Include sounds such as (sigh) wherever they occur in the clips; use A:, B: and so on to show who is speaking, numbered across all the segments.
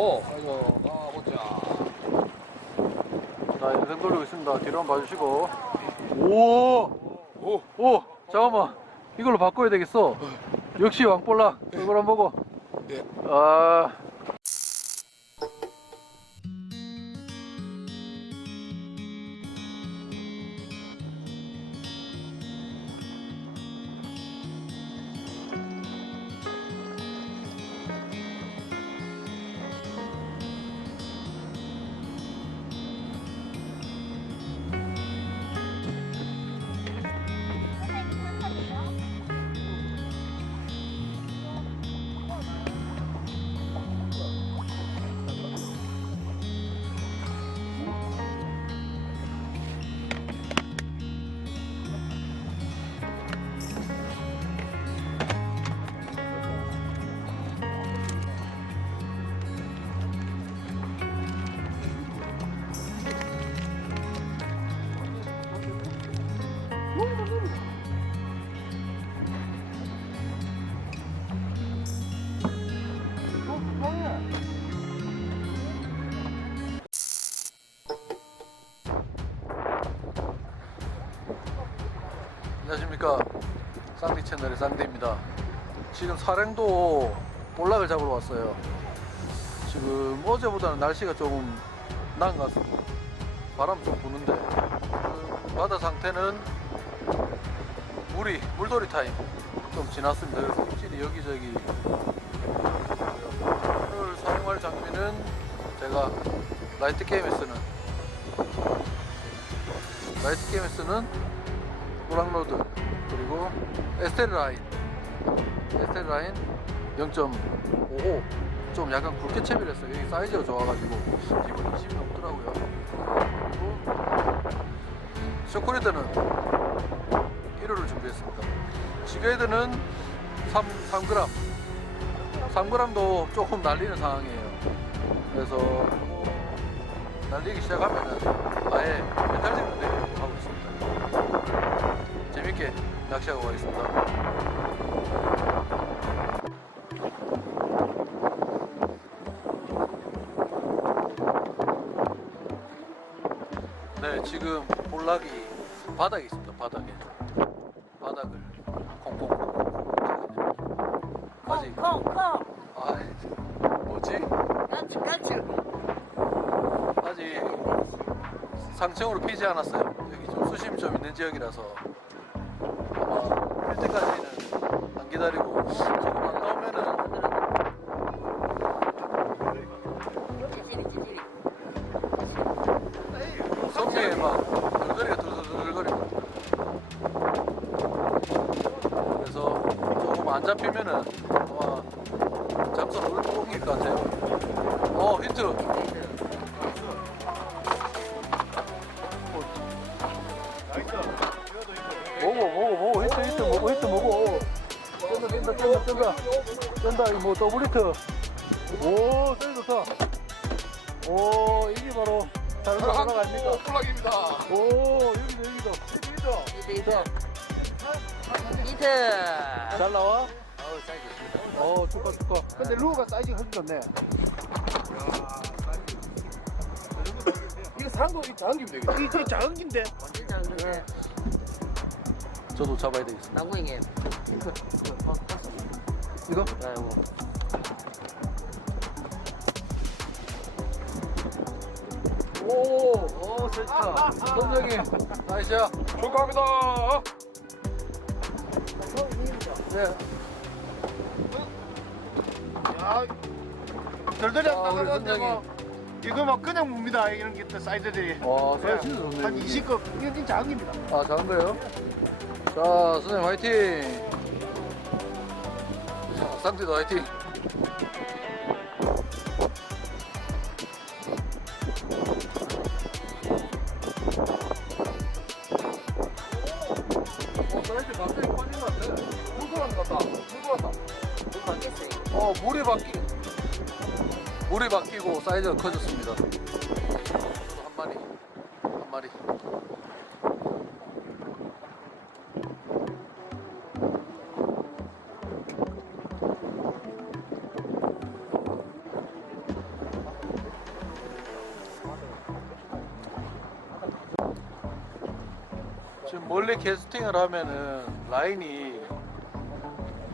A: 오, 아이고, 가보자. 자, 인생 돌리고 있습니다. 뒤로 한번 봐주시고. 오! 오, 오! 잠깐만. 이걸로 바꿔야 되겠어. 역시 왕볼락. 얼굴 한번 보고. 예. 아. 안녕하십니까. 쌍디 채널의 쌍디입니다. 지금 사령도 볼락을 잡으러 왔어요. 지금 어제보다는 날씨가 조금 나은 것 같습니다. 바람 좀 부는데 지금 바다 상태는 물이 물돌이 타임 좀 지났습니다. 그래서 입질이 여기저기 오늘 사용할 장비는 제가 라이트 게임에 쓰는 라이트 게임에 쓰는 우랑로드 그리고 에스텔 라인 에스텔 라인 0.55 좀 약간 굵게 채비를 했어요. 여기 사이즈가 좋아가지고 기본 20이 넘더라고요. 그리고 쇼크리드 지게이드는 3, 3g 3g도 조금 날리는 상황이에요 그래서 날리기 시작하면은 아예 메탈 짚는 대로 하고 있습니다 재밌게 낚시하고 가겠습니다. 네, 지금 볼락이 바닥에 있습니다. 바닥에 상층으로 피지 않았어요. 여기 좀 수심이 좀 있는 지역이라서 아마 필 때까지는 안 기다리고 뭐고 뭐고 뭐고 히트 히트 뭐고 히트 뭐고. 뜬다 뜬다 뜬다 뜬다. 뜬다 이거 뭐 더블 히트. 오 사이즈 좋다. 오 이게 바로 다른 거 하나가 아닙니까? 콜락입니다. 오 여기도 여기도. 여기도 이트 이트 이트. 잘 나와? 어우 사이즈 좋습니다. 어 축하 축하. 근데 루어가 사이즈가 훨씬 좋네. 이거 상도 이 작은 김 되겠네. 이거 작은 김인데. 완전 작은데 저도 잡아야 되겠습니다. 남궁이게 이거? 아이고 오오 좋다. 선정이 나이스야 축하합니다. 네. 야, 아, 우리 나가는데. 뭐 이거 막 그냥 묵니다. 이런 게또 사이즈들이. 와 사이즈 진짜 좋네 한 20급. 이건 진짜 작은 겁니다. 아 작은 거예요? 자 선생님 화이팅! 자 쌍띠도 화이팅! 어 사이즈 갑자기 커진 것 같아. 물 돌아는 것 같다. 물 받겠어 이거 어 물이 바뀌 물이 바뀌고 사이즈가 커졌습니다 원래 캐스팅을 하면은 라인이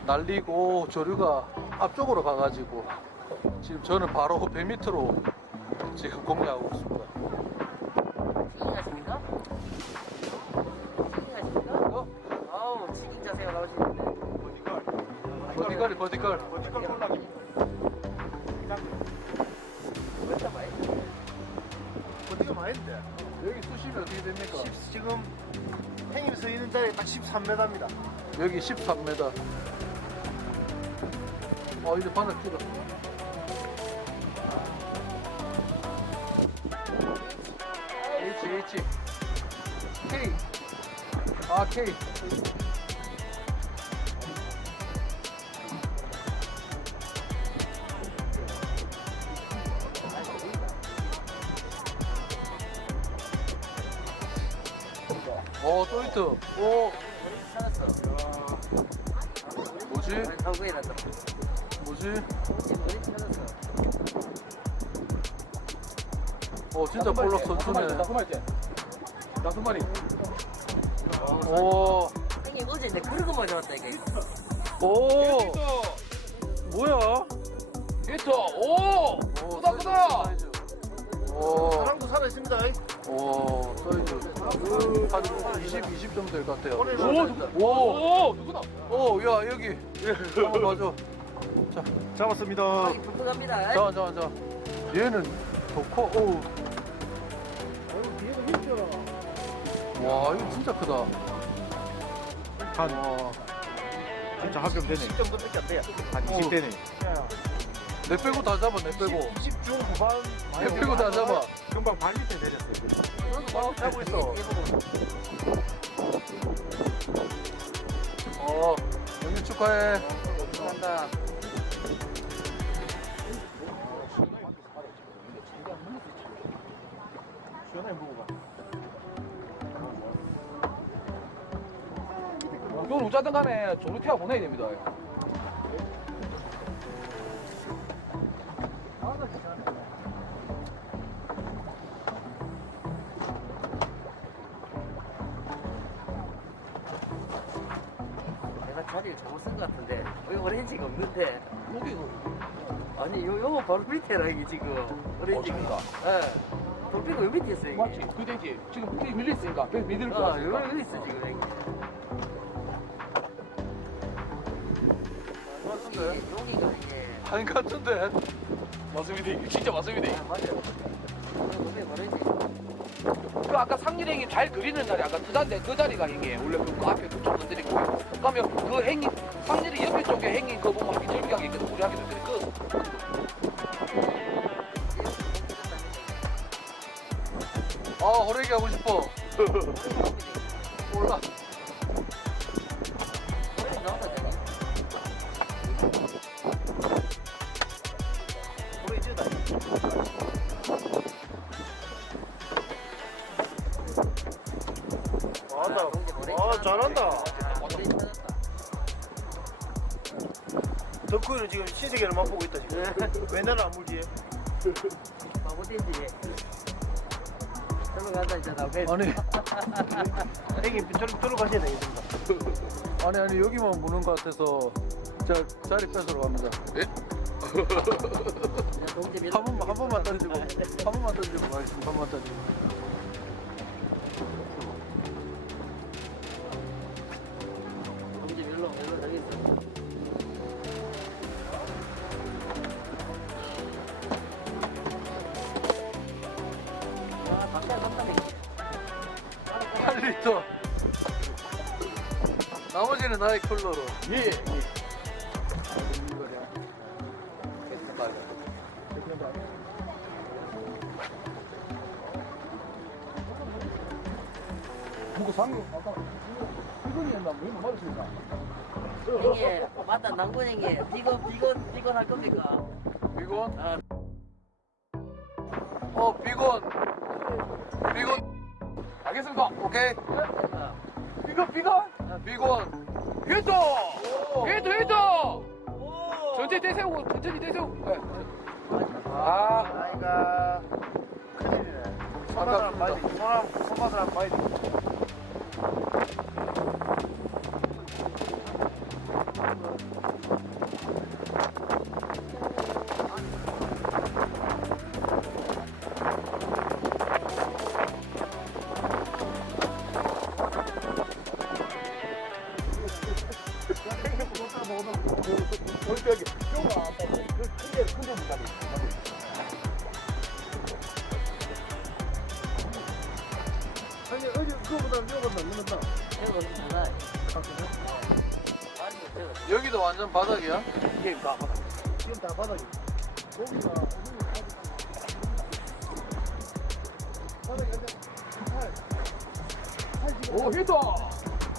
A: 날리고 조류가 앞쪽으로 가가지고 지금 저는 바로 (laughs) 100m로 지금 공략하고 있습니다. 어? 아우 자세가 나오시는데 버디컬. 어디가 꼴락이 13m입니다 여기 13m. 어 이제 바늘 길어. H H K 아 K 히트 오 머리 찾았어 뭐지 아니 당구이란다 뭐지 어 진짜 볼록 선수네 마리. 오 형님 어제 내 그런 거만 잡았다 이게 오, 뭐야? 히트. 오. 오. 사이즈. 오, 사랑도 살아 있습니다 오, 사이즈. 한 20, 20 정도 될 것 같아요. 오. 누구- 오. 누구나. 오, 야, 여기. 한번 봐줘. 잡았습니다 형이 툭툭합니다 잠깐, 잠깐, 잠깐. 얘는 더 커. 오. 와, 이거 진짜 크다. 한 와, 진짜 합격 되네 10 정도밖에 안 돼요 한20 되네 내 빼고 다 잡아, 내 빼고. 20중 후반
B: 내 빼고 다 잡아.
A: 금방 발 밑에 내렸어요 막 하고 있어. 어, 영유 축하해. 한다 시원하게 먹어봐 이건 우자든 간에 조르태가 보내야 됩니다. 내가 자리를 못쓴 것 같은데 여기 오렌지가 없는데 아니 요, 요거 바로 밑에라 이게 지금 오렌지가 어디입니까? 예 돌비가 요 밑에 있어 이게 맞지? 그 되지. 지금 불이 밀려 있으니까 배 밀릴 거아 같으니까. 여기 있어 지금 여기 맞는데? 이게 여기가 이게 아닌 것 같은데? 맞습니다. 진짜 맞습니다. 아 맞아요 돌비 오렌지 그 아까 상일행이 잘 그리는 날이 아까 그자인데 그 자리가 행이 원래 그 앞에 그쪽 건드리고 그러면 그 행이 상일이 옆에 쪽에 행이 그 보면 하기 절비하게 있거든 우리 하게 되는데 그 아, 호래기 하고 싶어. (laughs) 덕후는 지금 신세계를 맛보고 있다 지금. (laughs) 맨날 안 물지? 바보된지. 절로 간다 있잖아 배 아니, (laughs) 형님 저로 들어가셔야 되겠습니다. 아니, 아니, 여기만 무는 것 같아서 자, 자리 뺏으러 갑니다. 동지 한 번만, 한 번만 던지고, 한 번만 던지고 가겠습니다. 한 번만 던지고. 나의 컬러로. 예. 누구 상이 아까 이건이었나 뭐 맞았습니까? 형님 맞다 남군 형님 비건 비건 비건 할 겁니까? 비건? 아 어, 비건. 비건. 알겠습니다. 오케이. 됐다 비건 비건 비건. 히트 히트 히트 천천히 대세우고 천천히 대세우고. 네. 아. 아이가 큰일이네. 손바닥 봐야 돼. 손바닥 돼. 아 완전 바닥이야? 게임 다 받아. 지금 다 바닥이. 고기가 바닥이 오 히터.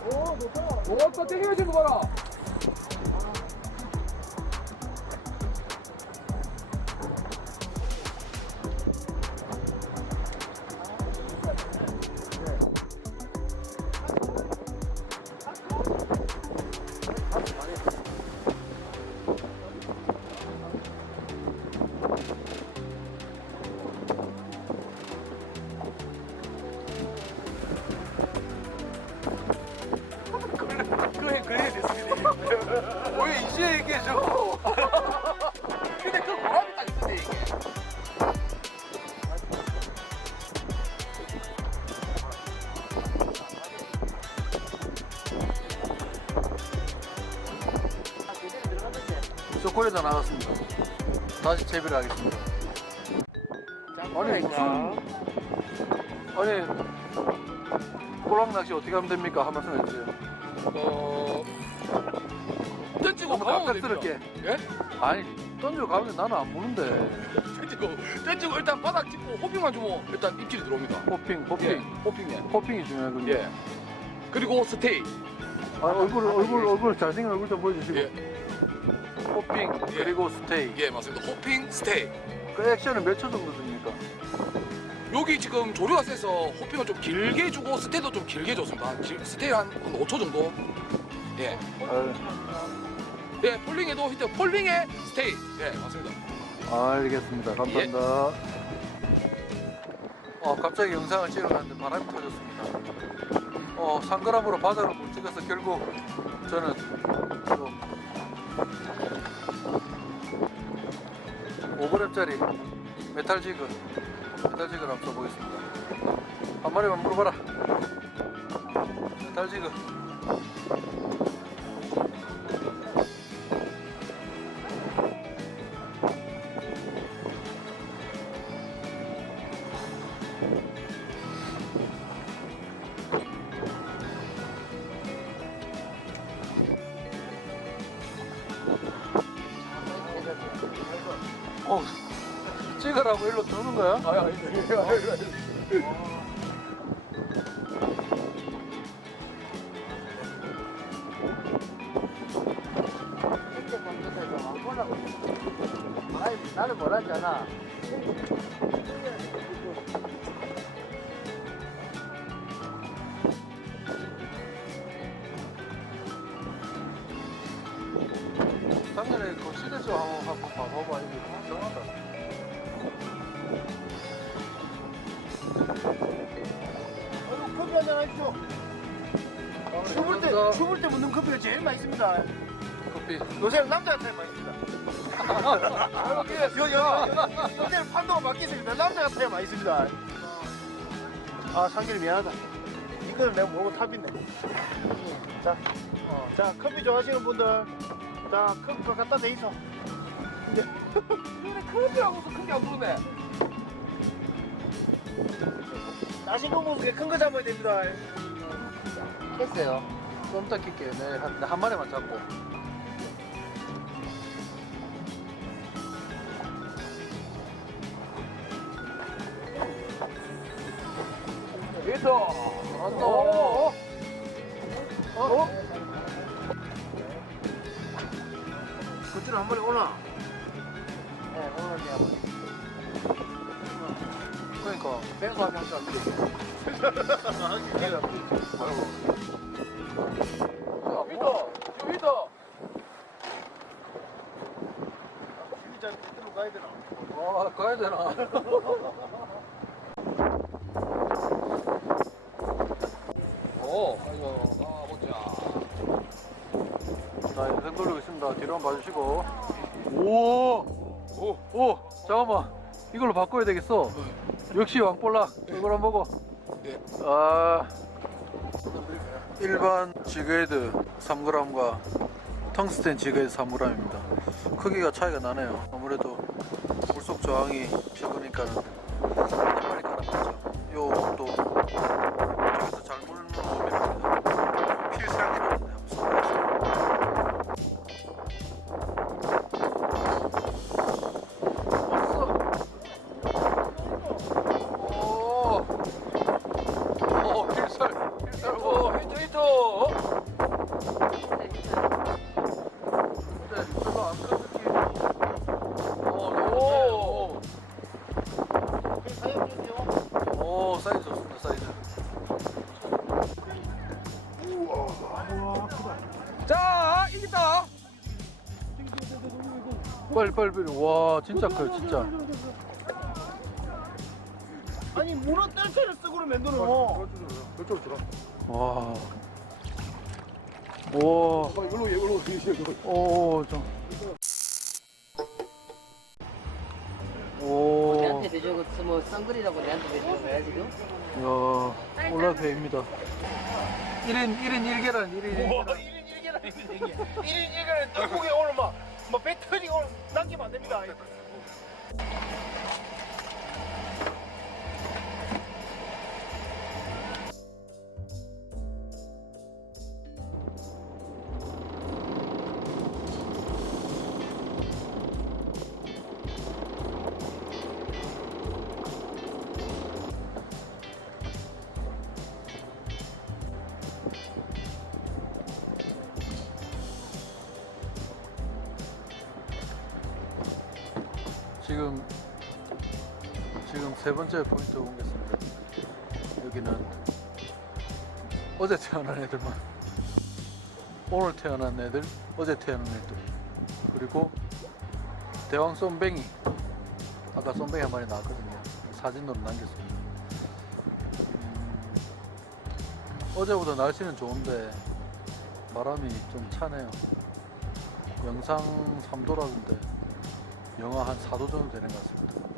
A: 오 좋다. 오 아까 땡겨진 거 봐라. 다시 채비를 하겠습니다. 아니 무슨 아니 꼬랑 낚시 어떻게 하면 됩니까? 한 말씀 해주세요. 어. 던지고 너무 가면 갑작스럽게. 됩니다. 예? 아니 던져 가면 나는 안 무는데. 던지고 던지고 일단 바닥 짚고 호핑만 주면 일단 입질이 들어옵니다. 호핑, 호핑, 예, 호핑에. 호핑이 중요하군요. 예. 그리고 스테이. 아, 얼굴, 얼굴, 얼굴 잘생긴 얼굴 좀 보여주시고. 예. 호핑 그리고 스테이. 예, 맞습니다. 호핑 스테이. 그 액션은 몇 초 정도 줍니까? 여기 지금 조류가 세서 호핑을 좀 길게 주고 스테이도 좀 길게 줬습니다. 한 길- 스테이 한 5초 정도. 예. 아, 예, 폴링에도 히트, 폴링에 스테이. 예, 맞습니다. 알겠습니다. 감사합니다. 어, 갑자기 영상을 찍으려는데 바람이 터졌습니다. 어, 상그람으로 바다를 못 찍어서 결국 저는 5g짜리 메탈 지그, 메탈 지그를 한번 써보겠습니다. 한 마리만 물어봐라. 메탈 지그. 찍으라고 일로 두는 거야? 아, 실제 맛있습니다. 커피. 요새 남자한테 맛있습니다. (laughs) 요, 요, 요, 요새는 판도가 바뀌었습니다. 남자한테 맛있습니다. 아, 상길이 미안하다. 이거는 내가 모르고 탑이네. 자, 어, 자, 커피 좋아하시는 분들, 자, 커피 갖다 대 있어. 근데 큰데하고서 큰게 안 부르네. 나신 거 모습에 큰거 잡아야 됩니다. 했어요. 좀 이따 킬게. 네, 한, 한 마리만 잡고. 히트. 안 오. 어? 그쪽으로 한 마리 오나? 네, 오늘 내가 그러니까 배수하게 한잔 히 터. 저 히터. 진짜 그쪽으로 가야 되나? 와 가야 되나? 어, 아이고, 가보자. 자, 인생 돌리고 있습니다. 뒤로 한번 봐주시고. 오! 오! 오! 잠깐만. 이걸로 바꿔야 되겠어. 역시 왕볼락. 이걸 한번 보고. 네. 아. 일반 지그헤드 3g과 텅스텐 지그헤드 3g입니다. 크기가 차이가 나네요. 아무래도 물속 저항이 적으니까는 빨리. 와, 진짜 커요, 진짜. 아니 문어 뜰채를 쓰고를 만들어. 그쪽으로 들어. 와. 오, 이걸로, 이걸로, 이걸로. 오, 좀. 오, 내한테 대주고 뭐 쌍거리라고 내한테 대주는 거야 지금? 야, 올라배입니다. 1인, 1인 1계란, 1인 1계란. 1인 1개는 1인 1개는 떡국에 오늘 막 막배 터지고 오늘 남기면 안 됩니다. 지금 지금 세 번째 포인트 오겠습니다. 여기는 어제 태어난 애들만 오늘 태어난 애들, 어제 태어난 애들 그리고 대왕 쏨뱅이 아까 쏨뱅이 한 마리 나왔거든요. 사진으로 남겼습니다. 음, 어제보다 날씨는 좋은데 바람이 좀 차네요. 영상 3도라던데 영하 한 4도 정도 되는 것 같습니다.